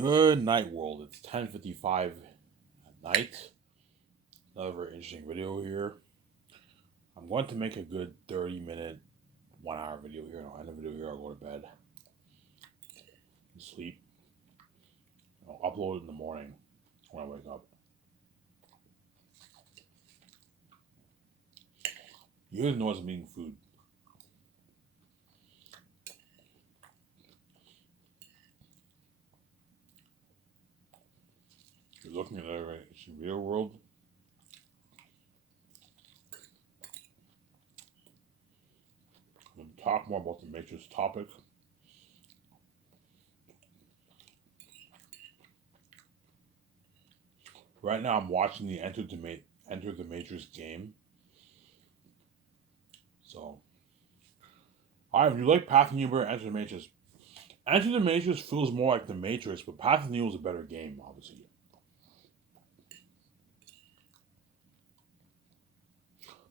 Good night, world. It's 10:55 at night. Another very interesting video here. I'm going to make a good 30-minute, 1 hour video here. I'll end the video here. I'll go to bed, and sleep. I'll upload it in the morning when I wake up. You guys know I'm eating food. You're looking at it right. It's the real world. I'm going to talk more about the Matrix topic. Right now, I'm watching the Enter the Matrix game. So, alright, if you like Path of Newell, Enter the Matrix. Enter the Matrix feels more like the Matrix, but Path of Newell is a better game, obviously.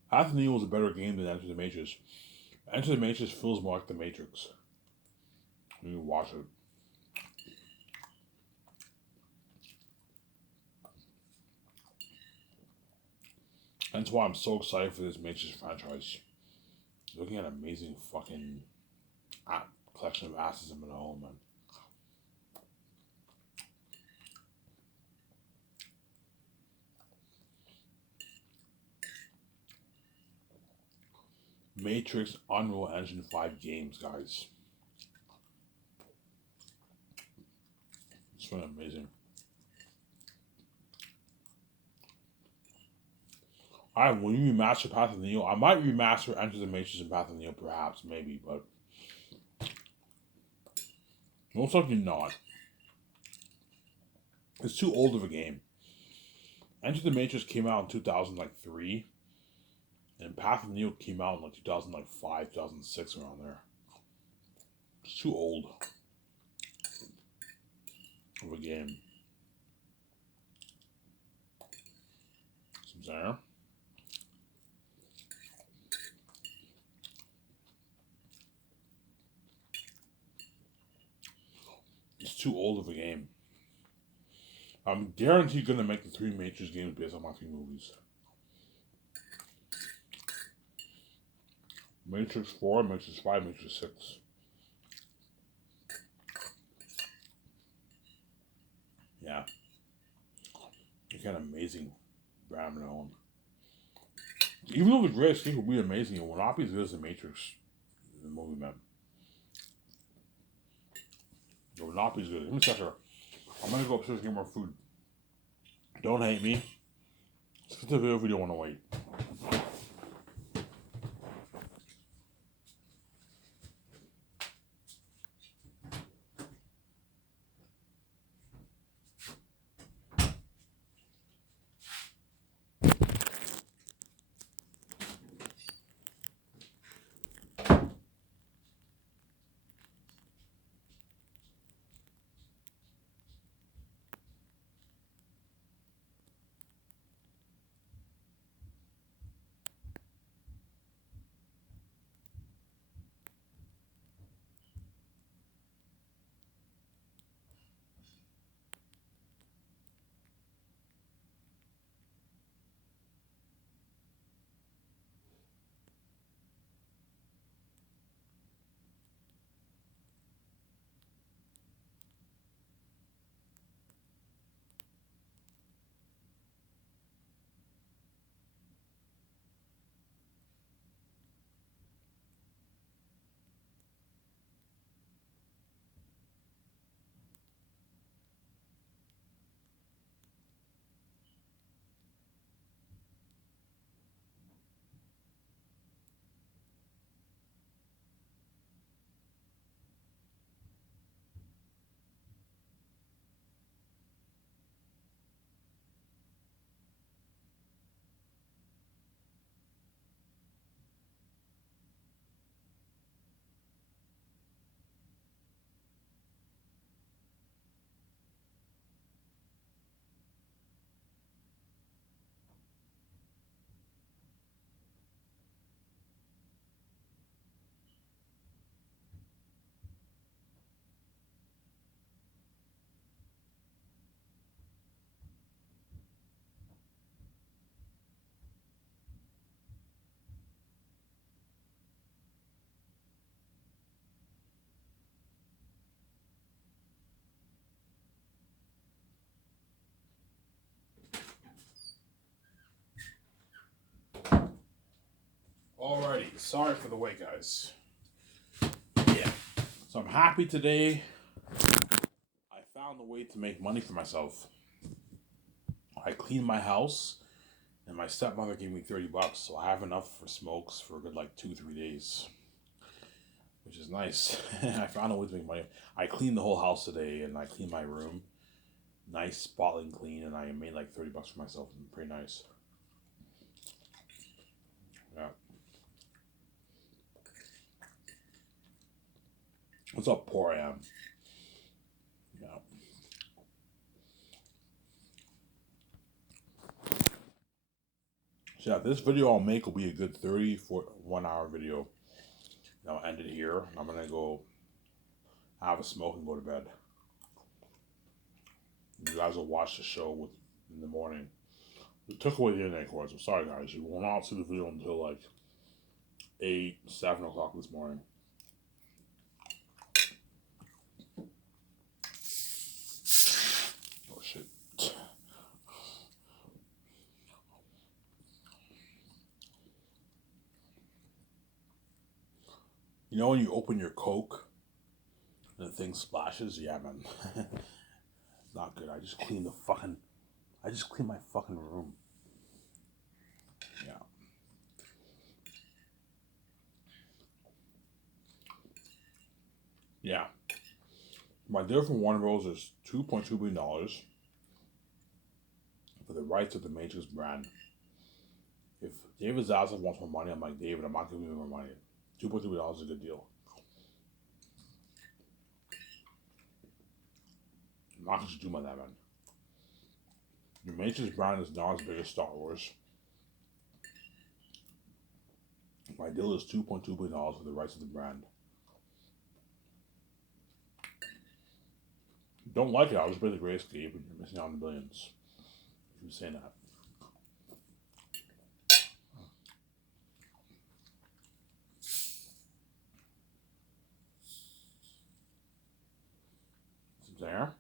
Path of Newell is a better game than Enter the Matrix. Enter the Matrix feels more like the Matrix when you watch it. That's why I'm so excited for this Matrix franchise. Looking at an amazing fucking collection of asses in my home, man. Matrix Unreal Engine 5 games, guys. It's been amazing. Alright, when you remaster Path of Neo, I might remaster Enter the Matrix and Path of Neo, perhaps, maybe, but most likely not. It's too old of a game. Enter the Matrix came out in 2003, and Path of Neo came out in like 2005, 2006, around there. It's too old of a game. Some there. It's too old of a game. I'm guaranteed gonna make the 3 Matrix games based on my 3 movies. Matrix 4, Matrix 5, Matrix 6. Yeah. It's kind of amazing brand own. Even though the Great Escape will be amazing, it will not be as good as the Matrix the movie, man. It will not be as good. Let me check her. I'm gonna go upstairs and get more food. Don't hate me. Skip the video if you don't want to wait. Sorry for the wait, guys. Yeah. So I'm happy today. I found a way to make money for myself. I cleaned my house, and my stepmother gave me $30, so I have enough for smokes for a good like 2-3 days, which is nice. I found a way to make money. I cleaned the whole house today, and I cleaned my room, nice spotting clean, and I made like $30 for myself. And pretty nice. Yeah. What's up, poor I am? Yeah. So yeah, this video I'll make will be a good 1 hour video. And I'll end it here. I'm gonna go have a smoke and go to bed. You guys will watch the show in the morning. It took away the internet cords. I'm sorry, guys. You will not see the video until like 8, 7 o'clock this morning. Oh shit. You know when you open your Coke and the thing splashes? Yeah, man. Not good. I just cleaned my fucking room. Yeah. Yeah. My deal from Warner Bros. Is $2.2 billion for the rights of the Matrix brand. If David Zaslav wants more money, I'm like, David, I'm not giving you more money. $2.2 billion is a good deal. I'm not going to do my that, man. The Matrix brand is not as big as Star Wars. My deal is $2.2 billion for the rights of the brand. Don't like it, I was play the Great Escape and you're missing out on the billions. If you're saying that. Some there.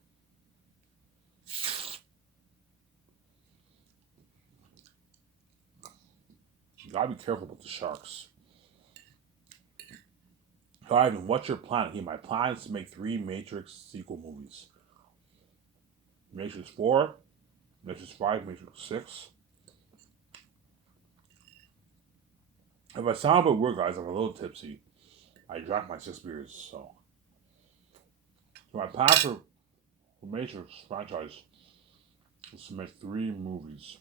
You gotta be careful with the sharks. So Ivan, what's your plan? Hey, my plan is to make 3 Matrix sequel movies. Matrix 4, Matrix 5, Matrix 6. If I sound a bit weird, guys, I'm a little tipsy. I drank my 6 beers, so my plan for Matrix franchise is to make 3 movies.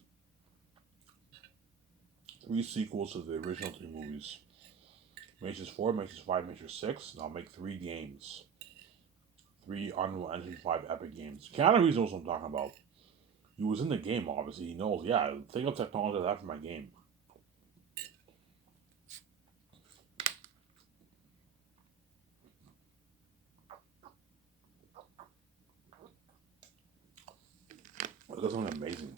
3 sequels to the original 3 movies. Matrix 4, Matrix 5, Matrix 6, and I'll make 3 games. 3 Unreal Engine 5 epic games. Keanu Reeves knows what I'm talking about. He was in the game, obviously. He knows, yeah, think of technology I have for my game. It does something amazing.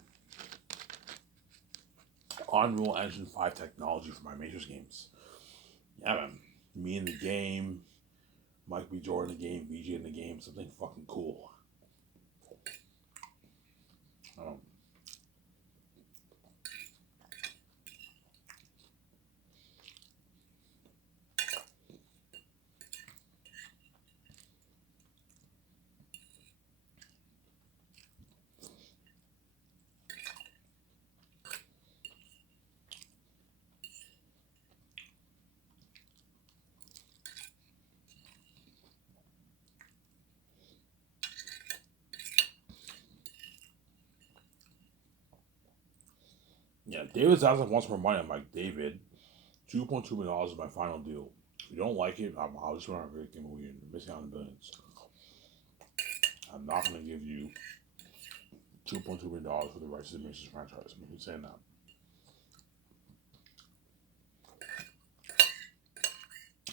Unreal Engine 5 technology for my Matrix games. Yeah, man. Me in the game, Mike B. Jordan in the game, VJ in the game, something fucking cool. Yeah, David Zaslav wants more money. I'm like, David, $2.2 million is my final deal. If you don't like it, I'll just run a great game movie and missing out on the billions. I'm not going to give you $2.2 million for the rights to the Matrix franchise. I'm not saying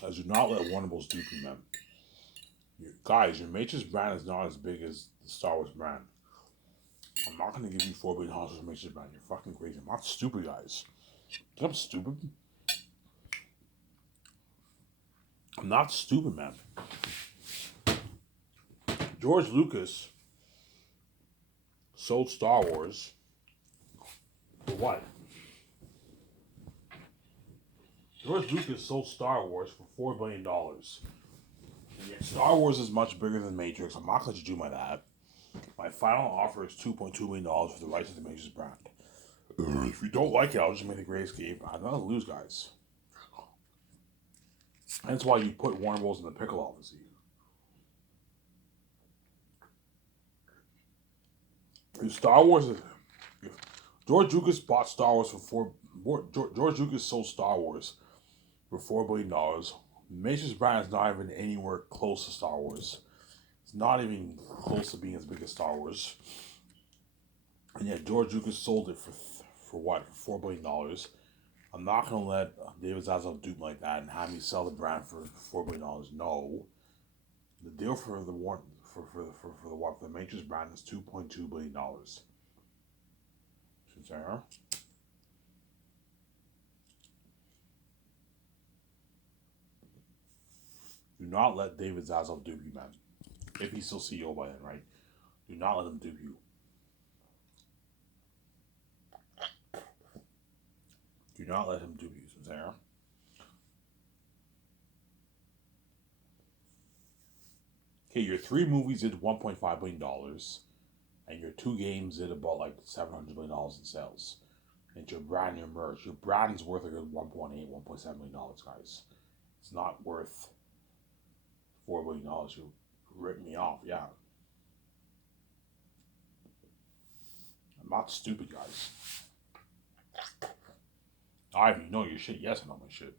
that. As do not let Warner Bros. Dupe you, man. Guys, your Matrix brand is not as big as the Star Wars brand. I'm not going to give you $4 billion for Matrix brand. You're fucking crazy. I'm not stupid, guys. Think I'm stupid? I'm not stupid, man. George Lucas sold Star Wars for what? George Lucas sold Star Wars for $4 billion. And yet Star Wars is much bigger than Matrix. I'm not going to do my that. My final offer is $2.2 million for the rights to the Matrix brand. If you don't like it, I'll just make the Grayscape. I'm not going to lose, guys. That's why you put Warner Bros. In the pickle, obviously. If Star Wars, if George Lucas bought Star Wars for George Lucas sold Star Wars for $4 billion. The Matrix brand is not even anywhere close to Star Wars. It's not even close to being as big as Star Wars. And yet George Lucas sold it for what? For $4 billion. I'm not gonna let David Zaslav dupe like that and have me sell the brand for $4 billion. No. The deal for the Matrix brand is $2.2 billion. Sarah? Do not let David Zaslav dupe you, man. If he's still CEO by then, right? Do not let him dupe you. Do not let him dupe you, Sarah. Okay, your 3 movies did $1.5 billion, and your 2 games did about like $700 million in sales. And your brand, your merch, your brand is worth a good $1.8, $1.7 million, guys. It's not worth $4 billion. You rip me off, yeah. I'm not stupid, guys. You know your shit. Yes, I know my shit.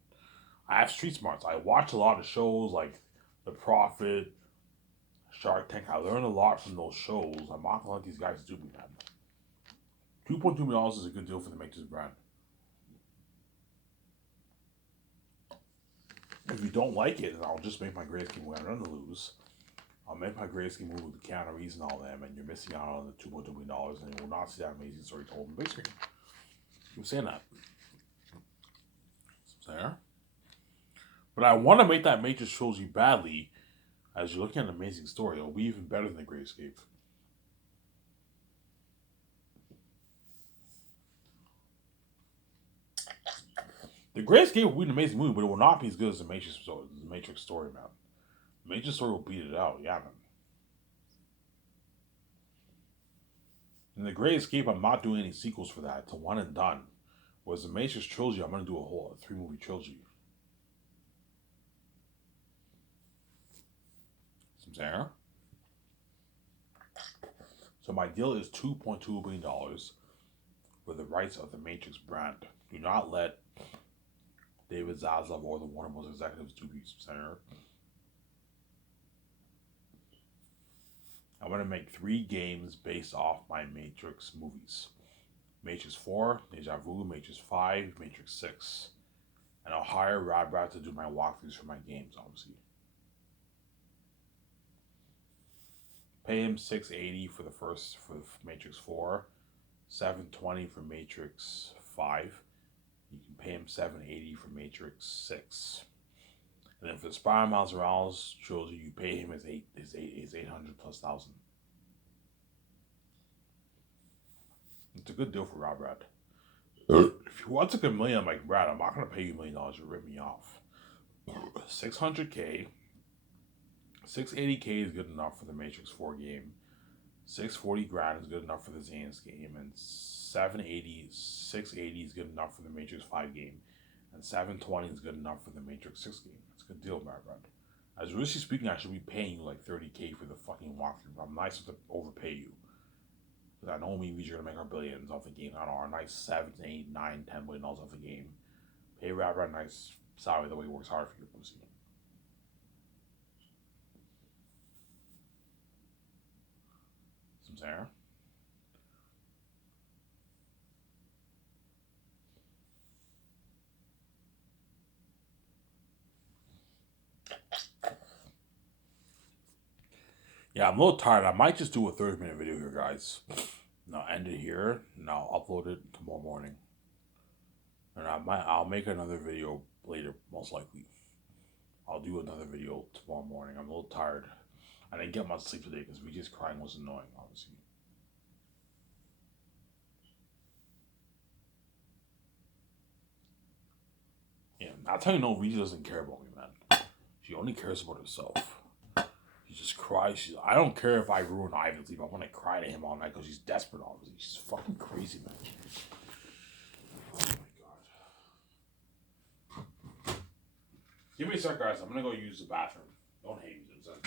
I have street smarts. I watch a lot of shows like The Prophet, Shark Tank. I learned a lot from those shows. I'm not gonna let these guys do me, man. $2.2 million is a good deal for the Matrix brand. If you don't like it, then I'll just make my Grayscale movie. I run to lose. I'll make my Grayscale movie with Keanu Reeves and all them, and you're missing out on the $2.2 million, and you will not see that amazing story told on the big screen. I'm saying that. There. But I want to make that Matrix trilogy badly. As you're looking at an amazing story, it'll be even better than the Grayscape. The Grayscape will be an amazing movie, but it will not be as good as the Matrix story, man. The Matrix story will beat it out, yeah, man. In the Grayscape, I'm not doing any sequels for that. It's a one and done. Whereas the Matrix trilogy, I'm going to do a whole 3-movie trilogy. There. So my deal is $2.2 billion for the rights of the Matrix brand. Do not let David Zaslav or the Warner Bros. Executives do these, Senator. I'm going to make 3 games based off my Matrix movies. Matrix 4, Deja Vu, Matrix 5, Matrix 6. And I'll hire Radbrat to do my walkthroughs for my games, obviously. Pay him $680 for Matrix 4, $720 for Matrix 5. You can pay him $780 for Matrix 6. And then for the Spider-Man Miles Morales trilogy, you pay him his 800 plus thousand. It's a good deal for Radbrat. If you want to take $1 million, I'm like, Brad, I'm not gonna pay you $1 million. You rip me off. 600K. 680K is good enough for the Matrix 4 game. 640 grand is good enough for the Zanus game, and 680 is good enough for the Matrix 5 game, and 720 is good enough for the Matrix 6 game. It's a good deal, my friend. As really speaking, I should be paying you like 30K for the fucking walkthrough. I'm nice to overpay you. Because I know we're gonna make our billions off the game. I know our nice 7, 8, 9, $10 billion off the game. Pay Radbrat a nice salary the way he works hard for you, pussy. There. Yeah, I'm a little tired. I might just do a 30-minute video here, guys. And I'll end it here, and I'll upload it tomorrow morning. And I'll make another video later, most likely. I'll do another video tomorrow morning. I'm a little tired. I didn't get much sleep today because VJ's crying was annoying, obviously. Yeah, I'll tell you, no, Rita doesn't care about me, man. She only cares about herself. She just cries. I don't care if I ruin Ivan's sleep. I want to cry to him all night because she's desperate, obviously. She's fucking crazy, man. Oh my god. Give me a sec, guys. I'm gonna go use the bathroom. Don't hate me, Vincent.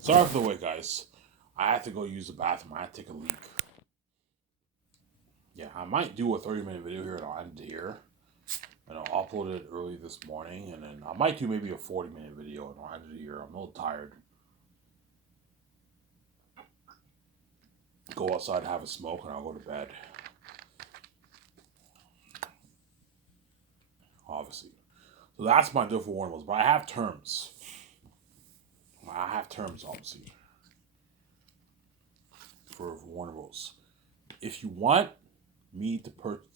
Sorry for the wait, guys. I had to go use the bathroom. I had to take a leak. Yeah, I might do a 30-minute video here and I'll end it here. And I'll upload it early this morning. And then I might do maybe a 40-minute video and I'll end it here. I'm a little tired. Go outside, have a smoke, and I'll go to bed. Obviously. So that's my deal for Warner Bros. But I have terms. Obviously. For Warner Bros. If you want me to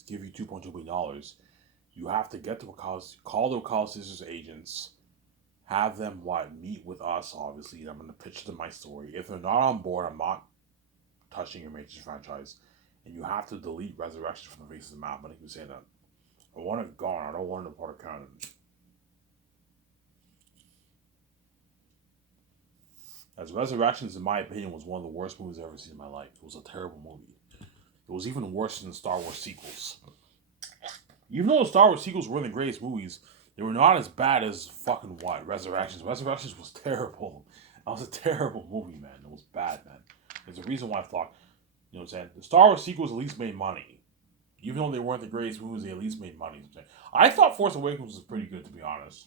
give you $2.2 million, you have to get the call the Wakala Sisters agents, have them meet with us, obviously, and I'm going to pitch them my story. If they're not on board, I'm not touching your major franchise, and you have to delete Resurrections from the face of the map. I'm going to say that. I want it gone. I don't want it a part of canon. As Resurrections, in my opinion, was one of the worst movies I've ever seen in my life. It was a terrible movie. It was even worse than the Star Wars sequels. Even though the Star Wars sequels were the greatest movies, they were not as bad as fucking Resurrections. Resurrections was terrible. That was a terrible movie, man. It was bad, man. There's a reason why I thought, you know what I'm saying? The Star Wars sequels at least made money. Even though they weren't the greatest movies, they at least made money. I thought Force Awakens was pretty good, to be honest.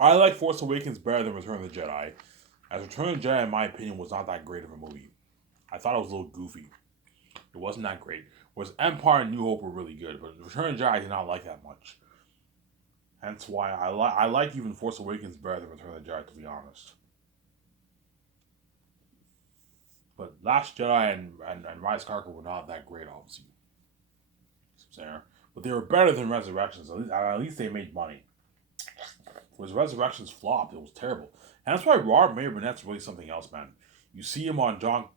I like Force Awakens better than Return of the Jedi. As Return of the Jedi, in my opinion, was not that great of a movie. I thought it was a little goofy. It wasn't that great. Whereas Empire and New Hope were really good, but Return of the Jedi I did not like that much. Hence why I like even Force Awakens better than Return of the Jedi, to be honest. But Last Jedi and Rise of Skywalker were not that great, obviously. But they were better than Resurrections. At least they made money. Whereas Resurrections flopped. It was terrible. And that's why Robert Mayer Burnett's really something else, man. You see him on John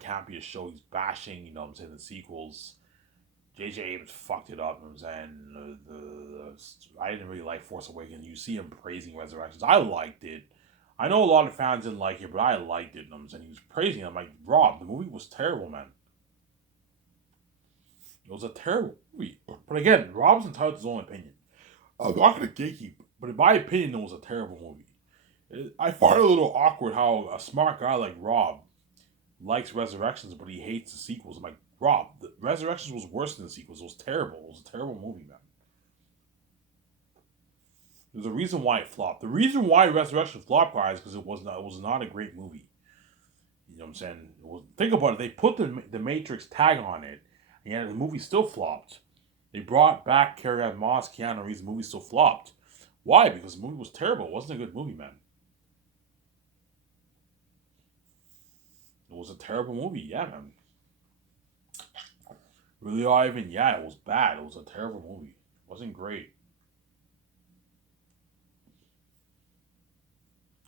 Campia's show. He's bashing, you know what I'm saying, the sequels. J.J. Abrams fucked it up, you know what I'm saying. I didn't really like Force Awakens. You see him praising Resurrections. I liked it. I know a lot of fans didn't like it, but I liked it. You know what I'm saying? He was praising it. I'm like, Rob, the movie was terrible, man. It was a terrible movie. But again, Rob's entitled to his own opinion. I'm not going to gatekeep, but in my opinion, it was a terrible movie. I find it a little awkward how a smart guy like Rob likes Resurrections, but he hates the sequels. I'm like, Rob, the Resurrections was worse than the sequels. It was terrible. It was a terrible movie, man. There's a reason why it flopped. The reason why Resurrection flopped, guys, because it was not a great movie. You know what I'm saying? Think about it. They put the Matrix tag on it, and yet the movie still flopped. They brought back Carrie-Anne Moss, Keanu Reeves. The movie still flopped. Why? Because the movie was terrible. It wasn't a good movie, man. It was a terrible movie. Yeah, man. Really, Ivan? Yeah, it was bad. It was a terrible movie. It wasn't great.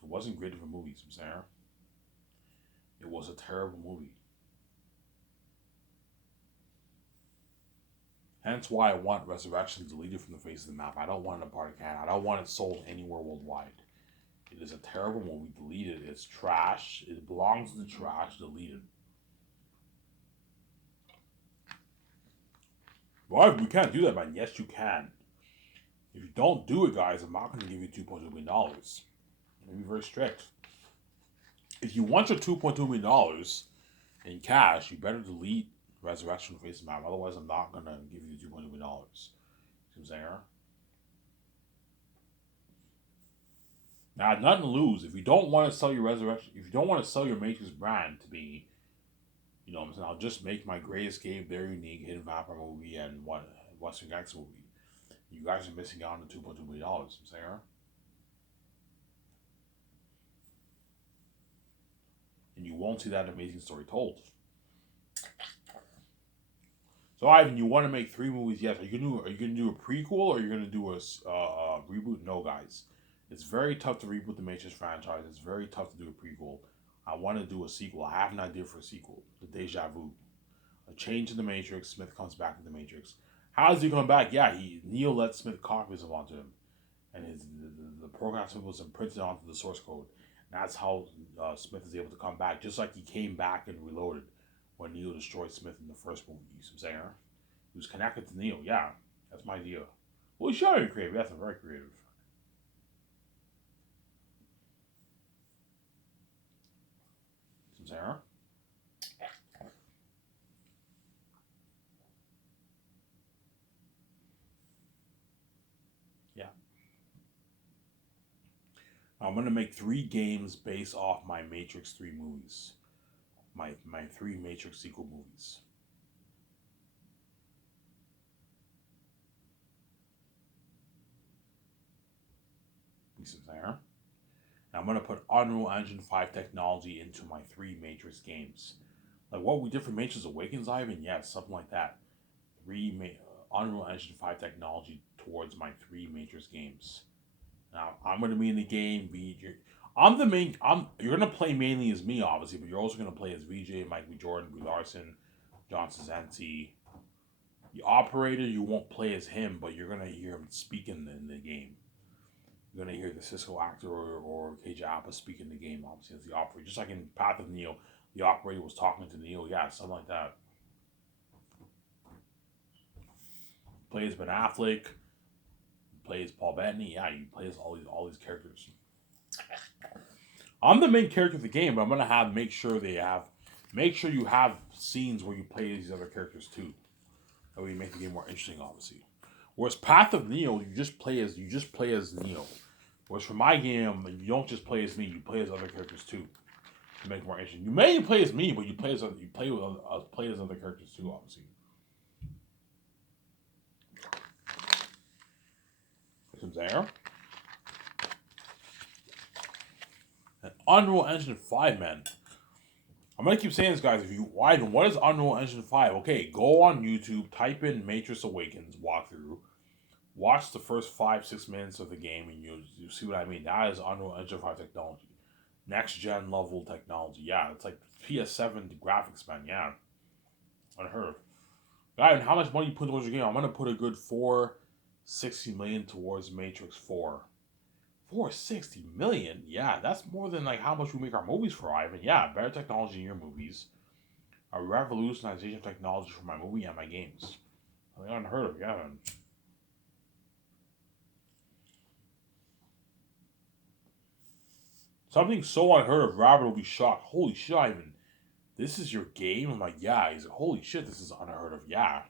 It wasn't great of a movie, Sarah. It was a terrible movie. Hence why I want Resurrection deleted from the face of the map. I don't want it a part of canon. I don't want it sold anywhere worldwide. It is a terrible movie. Delete it. It's trash. It belongs to the trash. Delete it. Well, we can't do that, man. Yes, you can. If you don't do it, guys, I'm not going to give you $2.2 million. I'm going to be very strict. If you want your $2.2 million in cash, you better delete Resurrection from the face of the map. Otherwise, I'm not going to give you $2.2 million. See what I'm saying? Now, I have nothing to lose. If you don't want to sell your Resurrection, if you don't want to sell your Matrix brand to me, you know what I'm saying, I'll just make my Great Escape, Very Unique, Hidden Vampire movie, and Western Gangster movie. You guys are missing out on the $2.2 million. I'm saying? And you won't see that amazing story told. So, Ivan, you want to make 3 movies? Yes. Are you gonna do a prequel, or are you gonna do a reboot? No, guys. It's very tough to reboot the Matrix franchise. It's very tough to do a prequel. I want to do a sequel. I have an idea for a sequel. The Deja Vu. A change in the Matrix. Smith comes back to the Matrix. How is he coming back? Yeah, Neo let Smith copies them onto him, and the program was imprinted onto the source code. And that's how Smith is able to come back, just like he came back and reloaded when Neo destroyed Smith in the first movie. You see what I'm saying? He was connected to Neo. Yeah, that's my idea. Well, he's very creative. Yes, I'm very creative. Sarah? Yeah. I'm gonna make 3 games based off my Matrix 3 movies. My 3 Matrix sequel movies. You see what I'm saying? And I'm gonna put Unreal Engine 5 technology into my 3 Matrix games. Like what we did for Matrix Awakens, Ivan? Yes, something like that. Unreal Engine 5 technology towards my 3 Matrix games. Now I'm gonna be in the game. I'm the main. You're gonna play mainly as me, obviously, but you're also gonna play as VJ, Mike B. Jordan, Brie Larson, John Cizanti. The operator, you won't play as him, but you're gonna hear him speaking in the game. You're gonna hear the Cisco actor or KJ Apa speak in the game, obviously, as the operator. Just like in Path of Neo, the operator was talking to Neo. Yeah, something like that. Plays Ben Affleck. Plays Paul Bettany. Yeah, you plays all these characters. I'm the main character of the game, but I'm gonna make sure you have scenes where you play these other characters too. That way you make the game more interesting, obviously. Whereas Path of Neo, you just play as Neo. Whereas for my game, you don't just play as me, you play as other characters too. To make it more interesting. You may play as me, but you play as other characters too, obviously. Who's there? And Unreal Engine 5, man. I'm gonna keep saying this, guys. Ivan, what is Unreal Engine 5? Okay, go on YouTube, type in Matrix Awakens walkthrough, watch the first 5-6 minutes of the game, and you see what I mean. That is Unreal Engine 5 technology, next gen level technology. Yeah, it's like PS7 graphics, man. Yeah, unheard of. Guys, how much money you put towards your game? I'm gonna put a good $460 million towards Matrix 4. $460 million? Yeah, that's more than like how much we make our movies for, Ivan. Yeah, better technology in your movies. A revolutionization of technology for my movie and my games. I mean, unheard of, yeah. Something so unheard of, Robert will be shocked. Holy shit, Ivan. This is your game? I'm like, yeah. He's like, holy shit, this is unheard of. Yeah.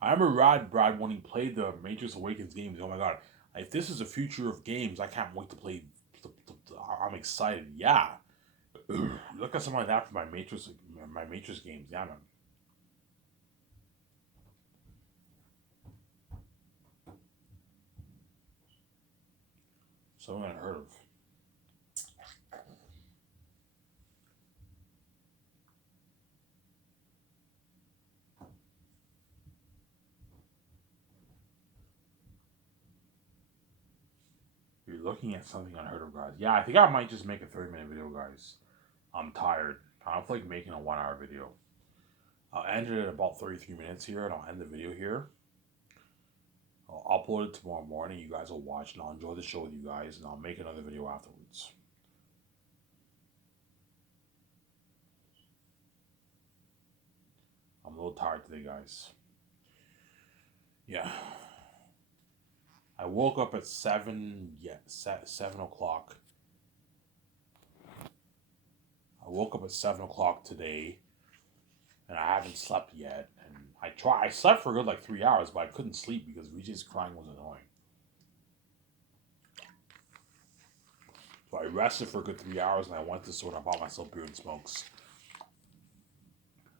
I remember Brad when he played the Matrix Awakens games. Oh my god, if this is the future of games, I can't wait to play. I'm excited. Yeah. Look at something like that for my Matrix games. Yeah, man. Something unheard of. You're looking at something unheard of, guys. Yeah, I think I might just make a 30-minute video, guys. I'm tired. I don't feel like making a 1 hour video. I'll end it at about 33 minutes here, and I'll end the video here. I'll upload it tomorrow morning. You guys will watch, and I'll enjoy the show with you guys, and I'll make another video afterwards. I'm a little tired today, guys. Yeah. I woke up at 7 o'clock. I woke up at 7 o'clock today, and I haven't slept yet. And I slept for a good like 3 hours, but I couldn't sleep because Vijay's crying was annoying. So I rested for a good 3 hours, and I went to the store and I bought myself beer and smokes.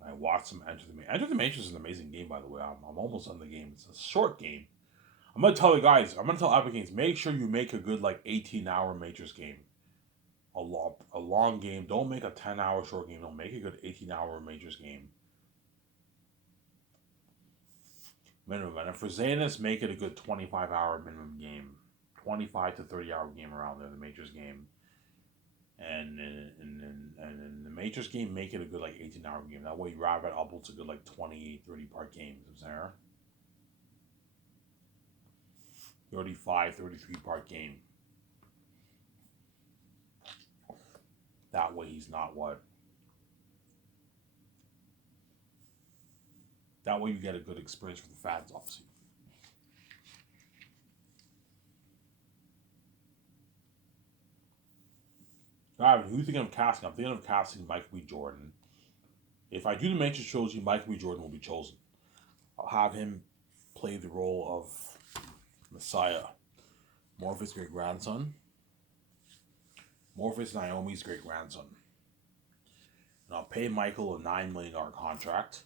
And I watched some Enter the Matrix. Enter the Matrix is an amazing game, by the way. I'm almost done the game. It's a short game. I'm gonna tell you guys. I'm gonna tell Epic Games. Make sure you make a good like 18-hour Matrix game. A long game. Don't make a 10-hour short game. Don't make a good 18-hour Matrix game. Minimum. And for Zanus, make it a good 25-hour minimum game. 25 to 30-hour game around there, the Matrix game. And in the Matrix game, make it a good like 18-hour game. That way you wrap it up, it's a good like 20, 30 part game. Is there? 35, 33 part game. That way he's not what? That way you get a good experience for the fans, obviously. Alright, who are you thinking of casting? I'm thinking of casting Michael B. Jordan. If I do the Matrix trilogy, Michael B. Jordan will be chosen. I'll have him play the role of Messiah, Morpheus' great grandson. Morpheus Naomi's great grandson. And I'll pay Michael a $9 million contract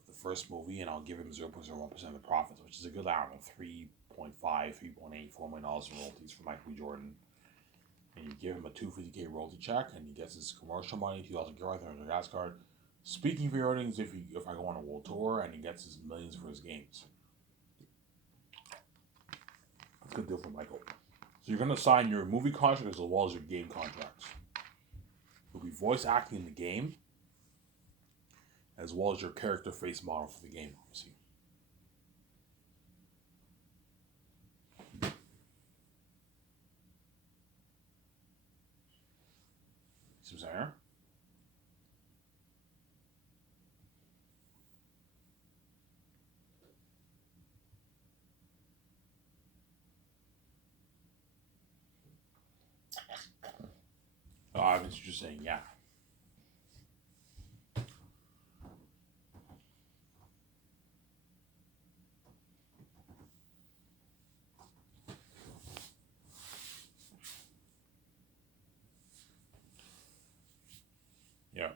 for the first movie, and I'll give him 0.01% of the profits, which is a good, I don't know, $3.5, $3.8, $4 million in royalties for Michael B. Jordan. And you give him a $250K royalty check, and he gets his commercial money, $2,000 worth on a gas card. Speaking for earnings, if I go on a world tour, and he gets his millions for his games. That's a good deal for Michael. So you're going to sign your movie contract as well as your game contracts. You'll be voice acting in the game, as well as your character face model for the game, obviously. See what I'm saying? I was just saying, yeah. Yeah.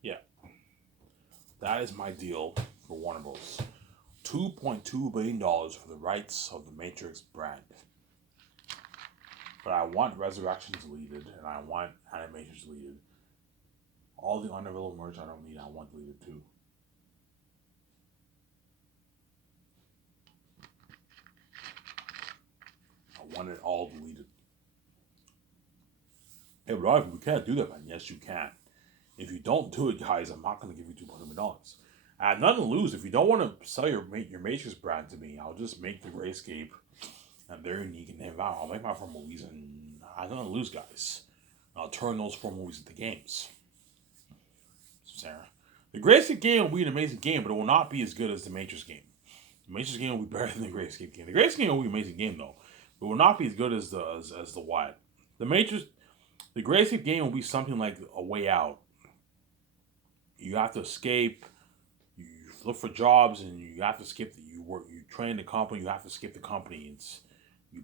Yeah. That is my deal for Warner Bros. $2.2 billion for the rights of the Matrix brand. But I want Resurrections deleted, and I want Animations deleted. All the unavailable merch I don't need, I want deleted too. want it all deleted. Hey, but we can't do that, man. Yes, you can. If you don't do it, guys, I'm not going to give you $200. I have nothing to lose. If you don't want to sell your Matrix brand to me, I'll just make the Grayscape and they're unique and name out. I'll make my 4 movies and I have nothing to lose, guys. I'll turn those 4 movies into games. Sarah. The Grayscape game will be an amazing game, but it will not be as good as the Matrix game. The Matrix game will be better than the Grayscape game. The Grayscape game will be an amazing game, though. It will not be as good as the what. The Grayscape game will be something like A Way Out. You have to escape. You look for jobs, and you have to skip. You train the company. You have to skip the company. You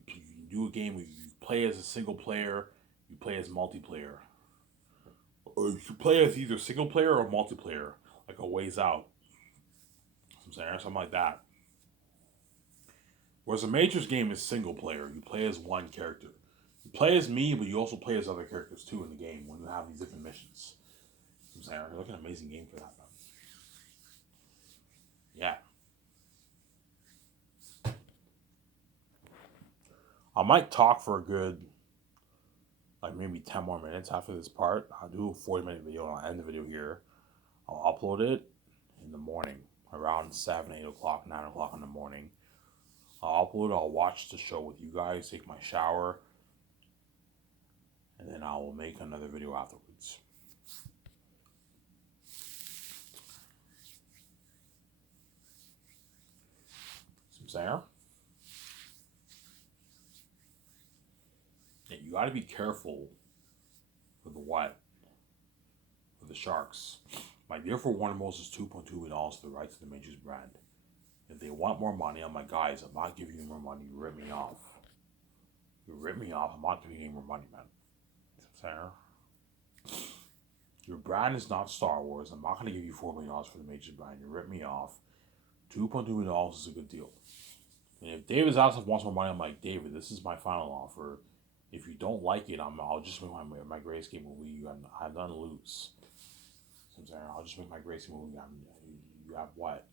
do a game where you play as a single player. You play as multiplayer. Or you play as either single player or multiplayer, like A Ways Out. Something like that. Whereas a Matrix game is single player. You play as one character. You play as me, but you also play as other characters too in the game when you have these different missions. It's like an amazing game for that, man. Yeah. I might talk for a good, like maybe 10 more minutes after this part. I'll do a 40-minute video and I'll end the video here. I'll upload it in the morning, around 7, 8 o'clock, 9 o'clock in the morning. I'll upload it, I'll watch the show with you guys, take my shower, and then I will make another video afterwards. There. Yeah, you got to be careful with the what? With the sharks. My deal for Warner Bros. Is $2.2 million for the rights to the Matrix brand. If they want more money, I'm like, guys, I'm not giving you more money. You rip me off. You rip me off. I'm not giving you more money, man. Sarah. Your brand is not Star Wars. I'm not going to give you $4 million for the Matrix brand. You rip me off. $2.2 million is a good deal. And if David's asking wants more money, I'm like, David, this is my final offer. If you don't like it, I'll just make my Grayscape movie. I have nothing to lose. So I'm saying, I'll just make my Grayscape movie. You have what?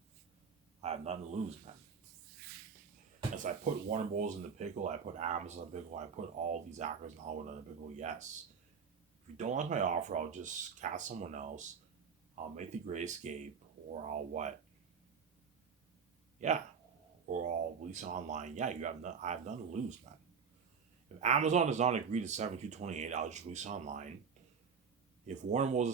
I have nothing to lose, man. As I put Warner Bros. In the pickle, I put Amazon in the pickle, I put all these actors in Hollywood in the pickle, yes. If you don't like my offer, I'll just cast someone else. I'll make the Grayscape, or I'll what? Yeah. Or I'll release it online. Yeah, I have nothing to lose, man. If Amazon does not agree to $72.28, I'll just release it online. If Warner Bros.